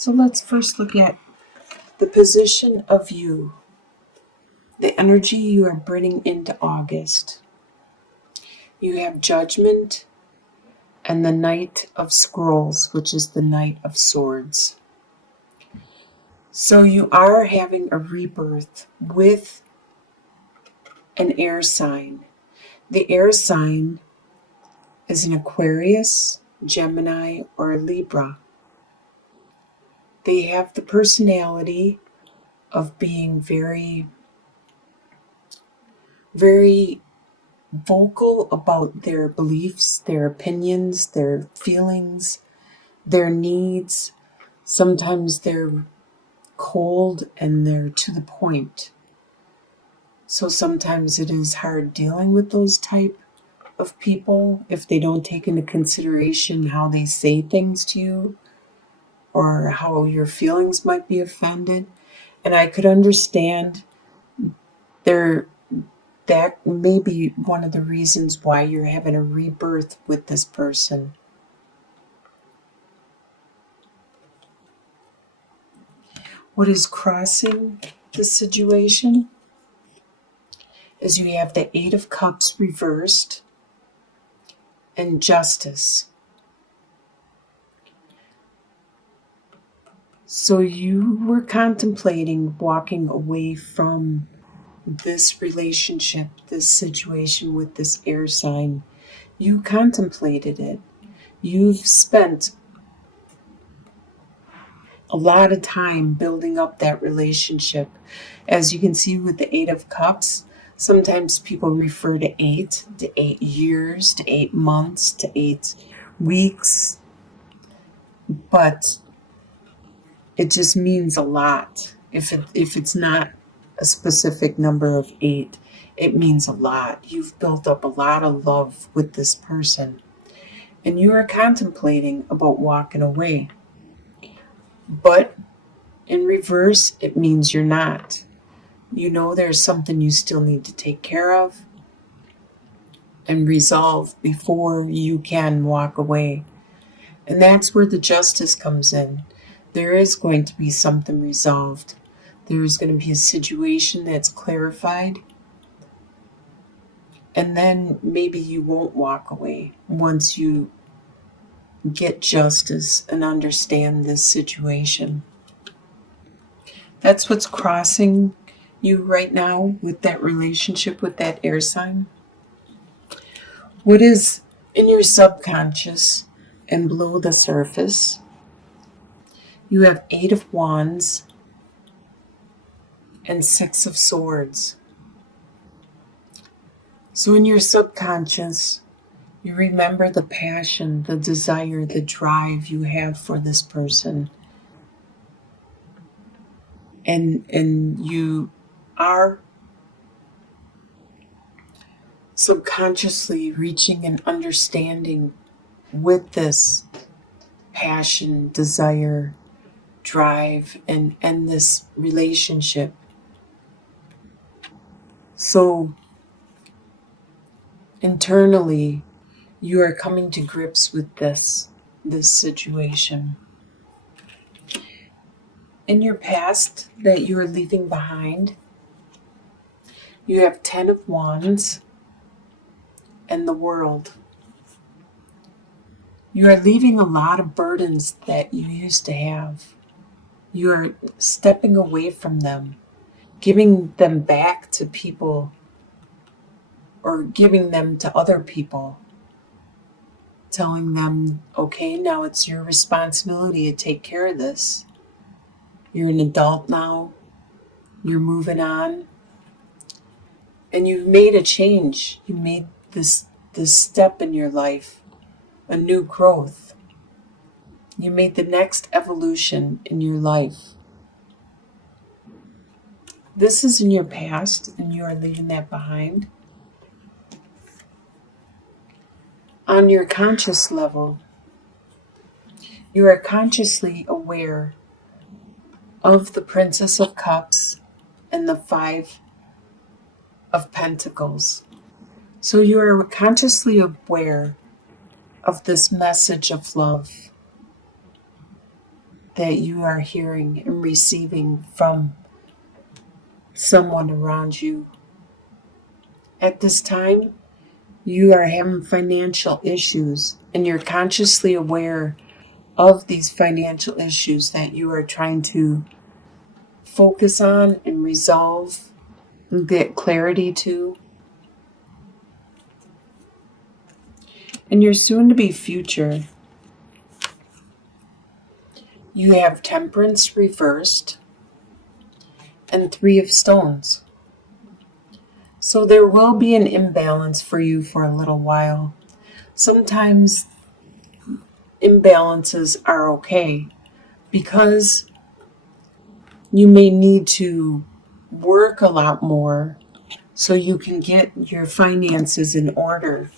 So let's first look at the position of you, the energy you are bringing into August. You have Judgment and the Knight of Scrolls, which is the Knight of Swords. So you are having a rebirth with an air sign. The air sign is an Aquarius, Gemini, or a Libra. They have the personality of being very, very vocal about their beliefs, their opinions, their feelings, their needs. Sometimes they're cold and they're to the point. So sometimes it is hard dealing with those type of people if they don't take into consideration how they say things to you or how your feelings might be offended. And I could understand that may be one of the reasons why you're having a rebirth with this person. What is crossing the situation is you have the Eight of Cups reversed and Justice. So you were contemplating walking away from this relationship, this situation with this air sign. You contemplated it. You've spent a lot of time building up that relationship. As you can see with the Eight of Cups, sometimes people refer to 8 years, to 8 months, to 8 weeks, but it just means a lot. If it's not a specific number of 8, it means a lot. You've built up a lot of love with this person, and you are contemplating about walking away. But in reverse, it means you're not. You know there's something you still need to take care of and resolve before you can walk away. And that's where the Justice comes in. There is going to be something resolved. There is going to be a situation that's clarified. And then maybe you won't walk away once you get justice and understand this situation. That's what's crossing you right now with that relationship with that air sign. What is in your subconscious and below the surface? You have 8 of Wands and 6 of Swords. So in your subconscious, you remember the passion, the desire, the drive you have for this person. And you are subconsciously reaching an understanding with this passion, desire, drive, and this relationship. So internally, you are coming to grips with this situation. In your past that you are leaving behind, you have 10 of Wands and the World. You are leaving a lot of burdens that you used to have. You are stepping away from them, giving them back to people or giving them to other people, telling them, okay, now it's your responsibility to take care of this. You're an adult now. You're moving on. And you've made a change. You made this step in your life, a new growth. You made the next evolution in your life. This is in your past, and you are leaving that behind. On your conscious level, you are consciously aware of the Princess of Cups and the 5 of Pentacles. So you are consciously aware of this message of love that you are hearing and receiving from someone around you. At this time, you are having financial issues and you're consciously aware of these financial issues that you are trying to focus on and resolve and get clarity to. In your soon-to-be future, you have Temperance reversed and Three of Stones. So there will be an imbalance for you for a little while. Sometimes imbalances are okay because you may need to work a lot more so you can get your finances in order,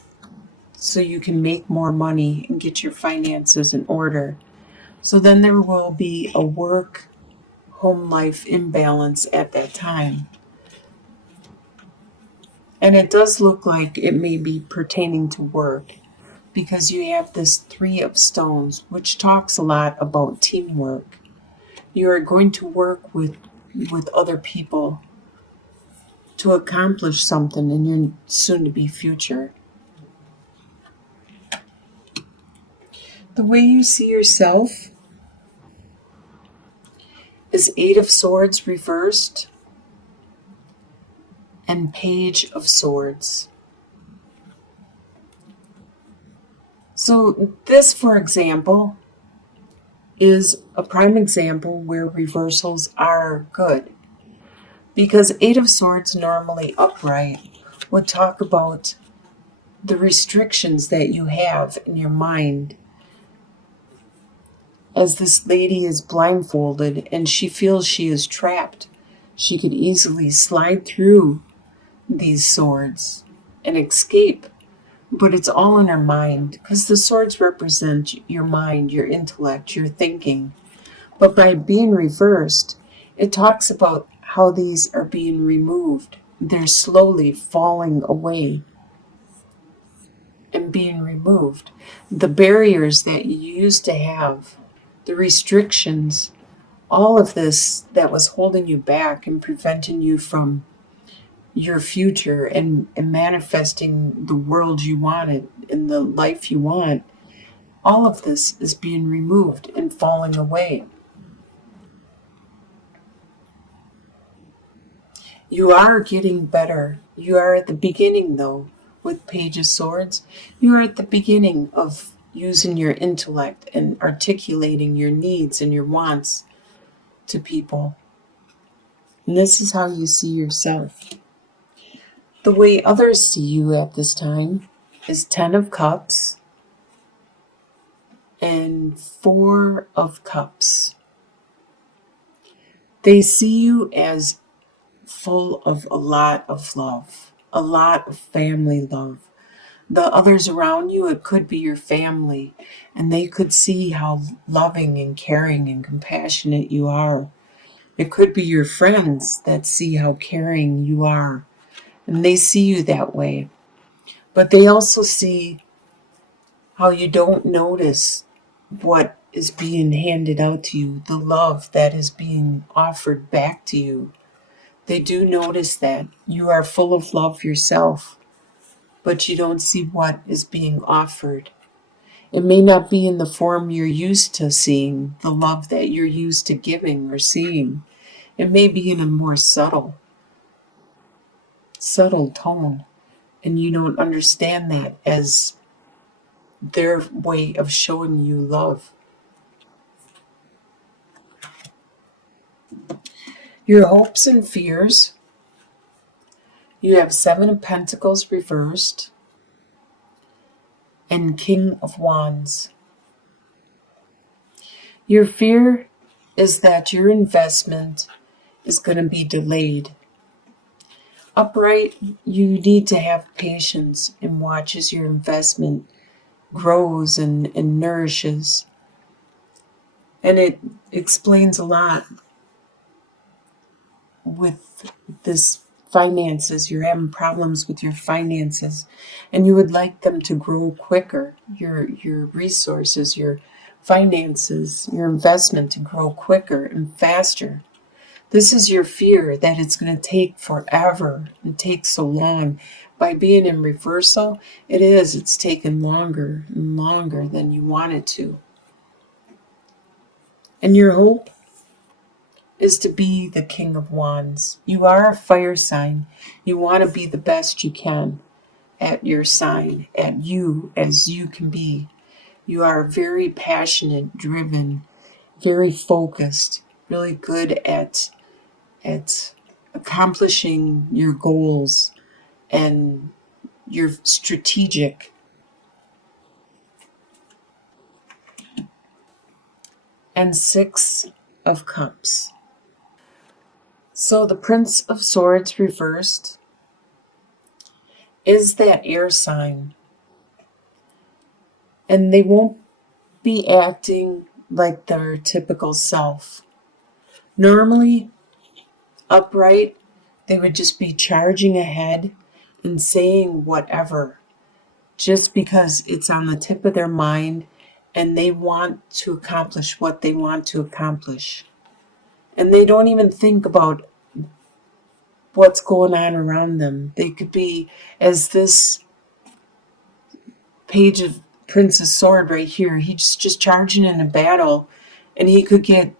so you can make more money and get your finances in order. So then there will be a work-home life imbalance at that time. And it does look like it may be pertaining to work because you have this Three of Stones, which talks a lot about teamwork. You are going to work with other people to accomplish something in your soon-to-be future. The way you see yourself is Eight of Swords reversed and Page of Swords. So this, for example, is a prime example where reversals are good. Because Eight of Swords normally upright would talk about the restrictions that you have in your mind. As this lady is blindfolded and she feels she is trapped, she could easily slide through these swords and escape. But it's all in her mind because the swords represent your mind, your intellect, your thinking. But by being reversed, it talks about how these are being removed. They're slowly falling away and being removed. The barriers that you used to have, the restrictions, all of this that was holding you back and preventing you from your future and manifesting the world you wanted and the life you want, all of this is being removed and falling away. You are getting better. You are at the beginning, though, with Page of Swords. You are at the beginning of using your intellect and articulating your needs and your wants to people. And this is how you see yourself. The way others see you at this time is Ten of Cups and Four of Cups. They see you as full of a lot of love, a lot of family love. The others around you, it could be your family, and they could see how loving and caring and compassionate you are. It could be your friends that see how caring you are, and they see you that way. But they also see how you don't notice what is being handed out to you, the love that is being offered back to you. They do notice that you are full of love yourself, but you don't see what is being offered. It may not be in the form you're used to seeing, the love that you're used to giving or seeing. It may be in a more subtle tone, and you don't understand that as their way of showing you love. Your hopes and fears. You have Seven of Pentacles reversed and King of Wands. Your fear is that your investment is going to be delayed. Upright, you need to have patience and watch as your investment grows and nourishes. And it explains a lot with this finances. You're having problems with your finances and you would like them to grow quicker. Your resources, your finances, your investment to grow quicker and faster. This is your fear that it's going to take forever and take so long. By being in reversal, it's taken longer and longer than you want it to. And your hope is to be the King of Wands. You are a fire sign. You want to be the best you can at your sign, at you as you can be. You are very passionate, driven, very focused, really good at accomplishing your goals, and you're strategic. And Six of Cups. So the Prince of Swords reversed is that air sign. And they won't be acting like their typical self. Normally, upright, they would just be charging ahead and saying whatever, just because it's on the tip of their mind and they want to accomplish what they want to accomplish. And they don't even think about what's going on around them. They could be, as this page of Prince's Sword right here, he's just charging in a battle and he could get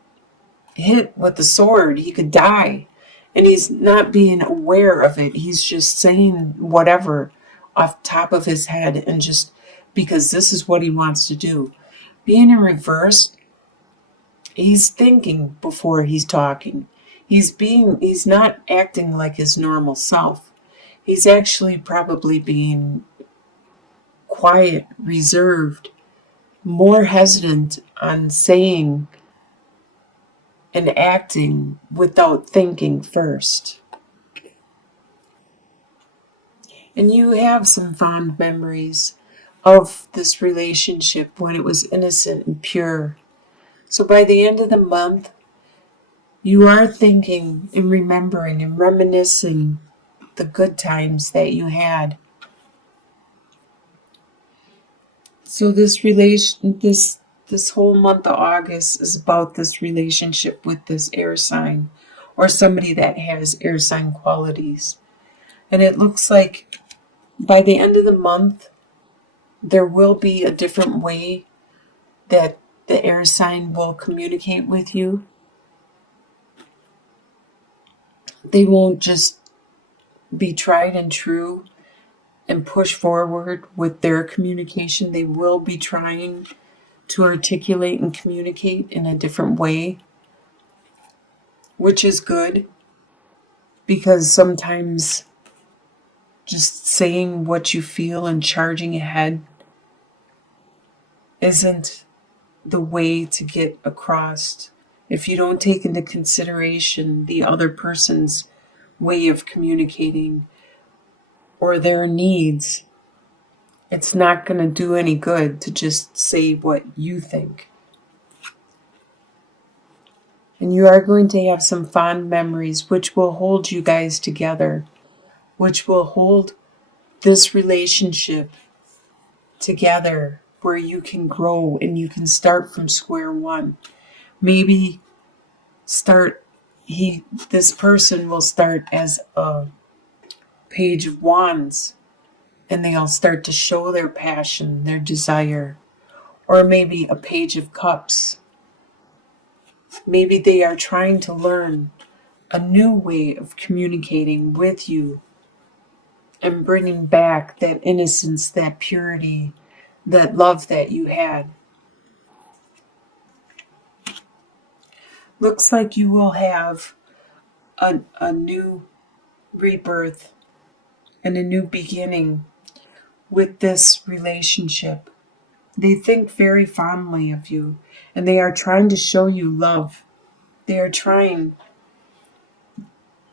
hit with the sword. He could die. And he's not being aware of it. He's just saying whatever off top of his head and just because this is what he wants to do. Being in reverse, he's thinking before he's talking. He's not acting like his normal self. He's actually probably being quiet, reserved, more hesitant on saying and acting without thinking first. And you have some fond memories of this relationship when it was innocent and pure. So by the end of the month, you are thinking and remembering and reminiscing the good times that you had. So this whole month of August is about this relationship with this air sign or somebody that has air sign qualities. And it looks like by the end of the month, there will be a different way that the air sign will communicate with you. They won't just be tried and true and push forward with their communication. They will be trying to articulate and communicate in a different way, which is good because sometimes just saying what you feel and charging ahead isn't the way to get across if you don't take into consideration the other person's way of communicating or their needs. It's not going to do any good to just say what you think. And you are going to have some fond memories which will hold you guys together, which will hold this relationship together where you can grow and you can start from square one. Maybe this person will start as a page of wands and they'll start to show their passion, their desire, or maybe a page of cups. Maybe they are trying to learn a new way of communicating with you and bringing back that innocence, that purity, that love that you had. Looks like you will have a new rebirth and a new beginning with this relationship. They think very fondly of you and they are trying to show you love. They are trying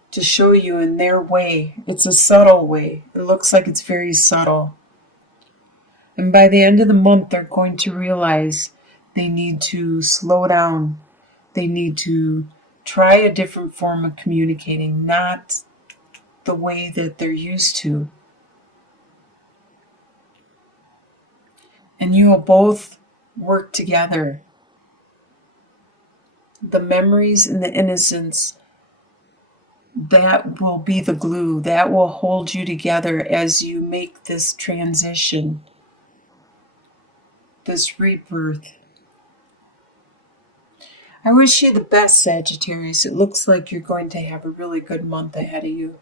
to show you in their way. It's a subtle way. It looks like it's very subtle. And by the end of the month, they're going to realize they need to slow down. They need to try a different form of communicating, not the way that they're used to. And you will both work together. The memories and the innocence, that will be the glue that will hold you together as you make this transition, this rebirth. I wish you the best, Sagittarius. It looks like you're going to have a really good month ahead of you.